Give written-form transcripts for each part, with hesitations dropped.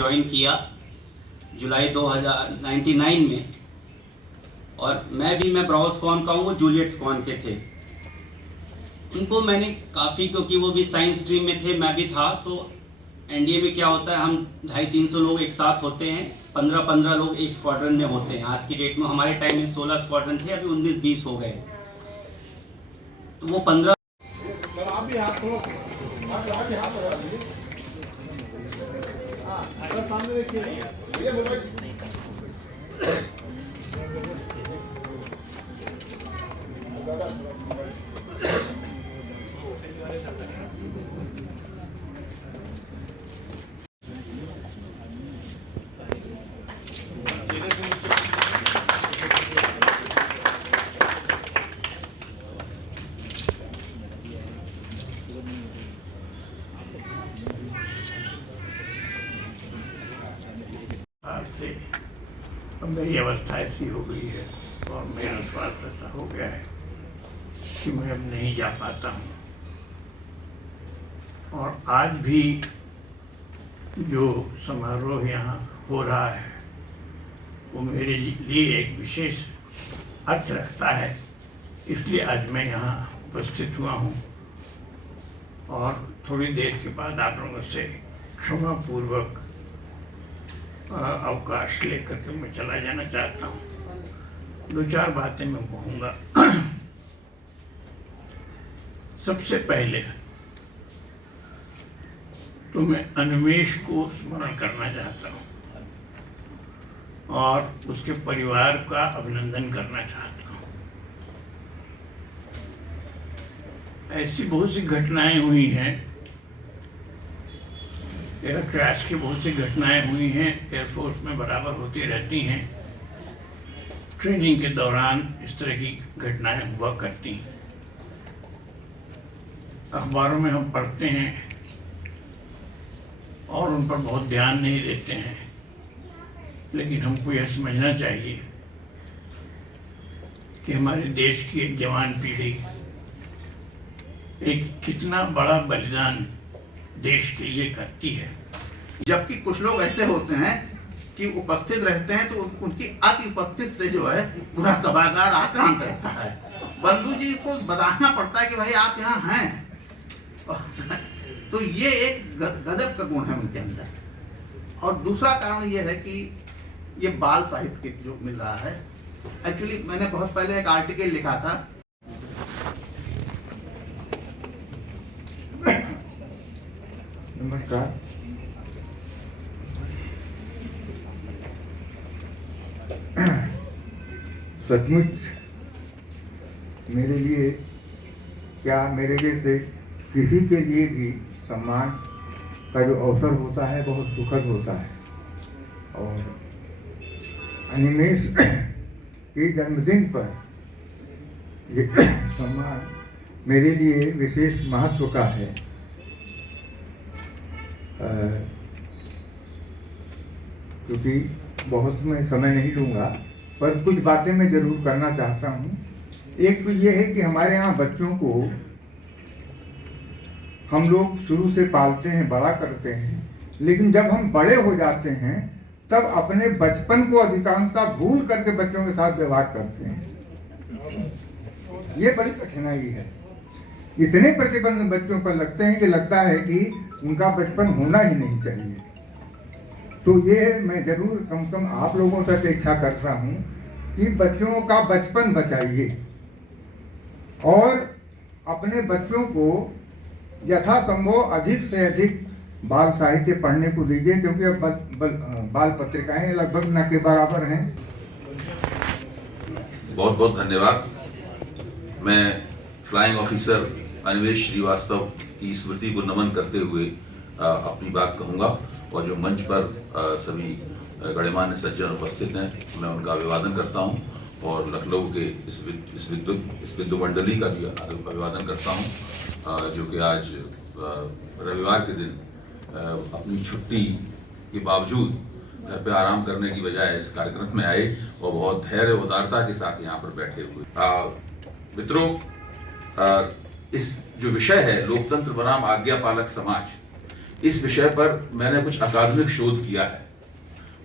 Join किया जुलाई 2099 में, और मैं ब्राउस्कॉन का हूँ, वो जूलियट स्कॉन के थे। उनको मैंने काफ़ी, क्योंकि वो भी साइंस स्ट्रीम में थे, मैं भी था, तो एनडीए में क्या होता है, हम 250-300 लोग एक साथ होते हैं, 15-15 लोग एक स्क्वाड्रन में होते हैं। आज की डेट में, हमारे टाइम में 16 स्क्वाड्रन थे, अभी 19-20 हो गए। तो वो 15 से मेरी अवस्था ऐसी हो गई है और मेरा स्वास्थ्य ऐसा हो गया है कि मैं अब नहीं जा पाता हूँ। और आज भी जो समारोह यहाँ हो रहा है वो मेरे लिए एक विशेष अर्थ रखता है, इसलिए आज मैं यहाँ उपस्थित हुआ हूँ। और थोड़ी देर के बाद आप लोगों से क्षमा पूर्वक अवकाश लेकर के मैं चला जाना चाहता हूँ। 2-4 बातें मैं कहूँगा। सबसे पहले तो मैं अनिमेष को स्मरण करना चाहता हूँ और उसके परिवार का अभिनंदन करना चाहता हूँ। ऐसी बहुत सी घटनाएं हुई हैं, एयर क्रैश की बहुत सी घटनाएं हुई हैं, एयरफोर्स में बराबर होती रहती हैं। ट्रेनिंग के दौरान इस तरह की घटनाएं हुआ करती हैं। अखबारों में हम पढ़ते हैं और उन पर बहुत ध्यान नहीं देते हैं, लेकिन हमको यह समझना चाहिए कि हमारे देश की एक जवान पीढ़ी एक कितना बड़ा बलिदान देश के लिए करती है। जबकि कुछ लोग ऐसे होते हैं कि उपस्थित रहते हैं तो उनकी अति उपस्थित से जो है पूरा सभागार आक्रांत रहता है। बंधु जी को बताना पड़ता है कि भाई आप यहाँ हैं। तो ये एक गजब का गुण है उनके अंदर। और दूसरा कारण ये है कि ये बाल साहित्य जो मिल रहा है, एक्चुअली मैंने बहुत पहले एक आर्टिकल लिखा था। नमस्कार। सचमुच मेरे लिए, क्या मेरे जैसे किसी के लिए भी सम्मान का जो अवसर होता है बहुत सुखद होता है। और अनिमेष के जन्मदिन पर ये सम्मान मेरे लिए विशेष महत्व का है। क्योंकि बहुत मैं समय नहीं लूँगा, पर कुछ बातें मैं जरूर करना चाहता हूँ। एक तो ये है कि हमारे यहाँ बच्चों को हम लोग शुरू से पालते हैं, बड़ा करते हैं, लेकिन जब हम बड़े हो जाते हैं तब अपने बचपन को अधिकांशतः भूल करके बच्चों के साथ व्यवहार करते हैं। ये बड़ी कठिनाई है। इतने प्रतिबंध बच्चों पर लगते हैं कि लगता है कि उनका बचपन होना ही नहीं चाहिए। तो ये मैं जरूर कम से कम आप लोगों से अपेक्षा करता हूँ कि बच्चों का बचपन बचाइए और अपने बच्चों को यथासंभव अधिक से अधिक बाल साहित्य पढ़ने को दीजिए, क्योंकि अब बाल पत्रिकाएं लगभग न के बराबर हैं। बहुत बहुत धन्यवाद। मैं फ्लाइंग ऑफिसर अनिमेष श्रीवास्तव की स्मृति को नमन करते हुए अपनी बात कहूँगा। और जो मंच पर सभी गणमान्य सज्जन उपस्थित हैं, मैं उनका अभिवादन करता हूँ और लखनऊ के इस विद्युत मंडली का भी अभिवादन करता हूँ, जो कि आज रविवार के दिन अपनी छुट्टी के बावजूद घर पे आराम करने की बजाय इस कार्यक्रम में आए और बहुत धैर्य उदारता के साथ यहाँ पर बैठे हुए। मित्रों, इस जो विषय है लोकतंत्र बनाम आज्ञा पालक समाज, इस विषय पर मैंने कुछ अकादमिक शोध किया है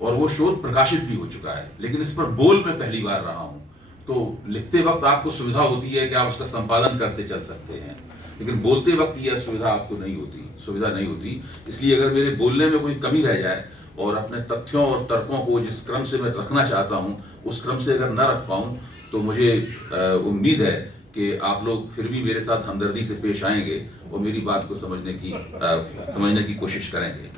और वो शोध प्रकाशित भी हो चुका है, लेकिन इस पर बोल मैं पहली बार रहा हूँ। तो लिखते वक्त आपको सुविधा होती है कि आप उसका संपादन करते चल सकते हैं, लेकिन बोलते वक्त यह सुविधा आपको नहीं होती। इसलिए अगर मेरे बोलने में कोई कमी रह जाए और अपने तथ्यों और तर्कों को जिस क्रम से मैं रखना चाहता हूँ उस क्रम से अगर न रख पाऊँ, तो मुझे उम्मीद है कि आप लोग फिर भी मेरे साथ हमदर्दी से पेश आएंगे और मेरी बात को समझने की कोशिश करेंगे।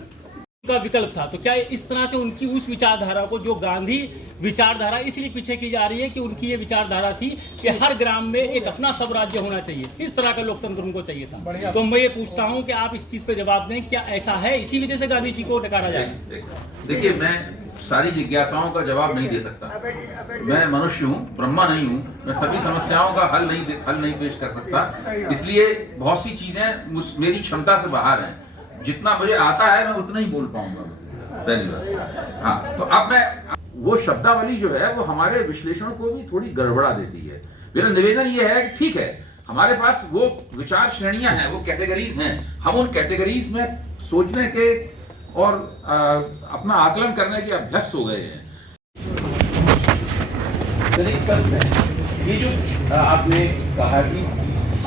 का विकल्प था, तो क्या इस तरह से उनकी उस विचारधारा को, जो गांधी विचारधारा इसलिए पीछे की जा रही है कि उनकी ये विचारधारा थी कि हर ग्राम में एक अपना सब राज्य होना चाहिए, इस तरह का लोकतंत्र उनको चाहिए था। तो मैं ये पूछता हूं कि आप इस चीज पे जवाब दें, क्या ऐसा है, इसी वजह से गांधी जी को नकारा जाए? देखिए, मैं सारी जिज्ञासाओं का जवाब नहीं दे सकता, मैं मनुष्य हूँ, ब्रह्मा नहीं हूँ, मैं सभी समस्याओं का हल नहीं पेश कर सकता। इसलिए बहुत सी चीजें मेरी क्षमता से बाहर हैं, जितना मुझे आता है मैं उतना ही बोल पाऊंगा। पहली बात। हाँ, तो अब मैं वो शब्दावली जो है वो हमारे विश्लेषण को भी थोड़ी गड़बड़ा देती है। मेरा निवेदन ये है कि ठीक है, हमारे पास वो विचार श्रेणियां हैं, वो कैटेगरीज हैं, हम उन कैटेगरीज में सोचने के और अपना आकलन करने के अभ्यस्त हो गए हैं। ये जो आपने कहा कि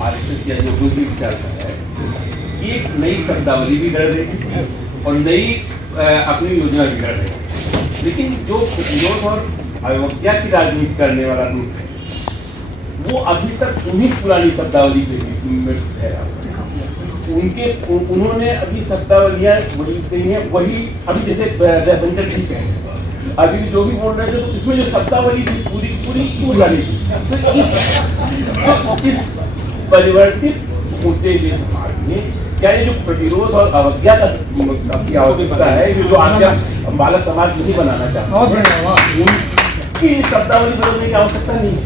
आरएसएस या जो कोई भी विचारधारा है, ये एक नई शब्दावली भी गढ़ रही है और नई अपनी योजना भी गढ़ रही है, लेकिन जो प्रतिरोध और अयोग्यता की राजनीति करने वाला ग्रुप है वो अभी तक उन्हीं पुरानी शब्दावली में ठहरा। उन्होंने अभी शब्दावलियां वही कही हैं, वही अभी जैसे जयशंकर ठीक है, अभी जो भी बोल रहे थे तो इसमें जो शब्दावली थी पूरी पुरानी थी। तो इस परिवर्तित होते हुए समाज में क्या ये जो प्रतिरोध और अवज्ञा की आवश्यकता है, जो आज बालक समाज नहीं बनाना चाहता, उनकी शब्दावली बदलने की आवश्यकता नहीं है।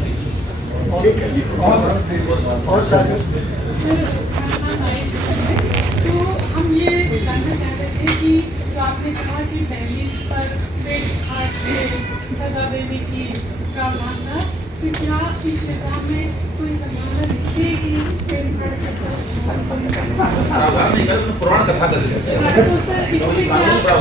तो हम ये जानना चाहते थे कि जो आपने कहा कि दहलीज पर पेट काट के सजा देने की का मामला, तो क्या इस निजाम में कोई संभावना दिखती है कि पेट काट के पुराण कथा कर तो सर इसमें क्या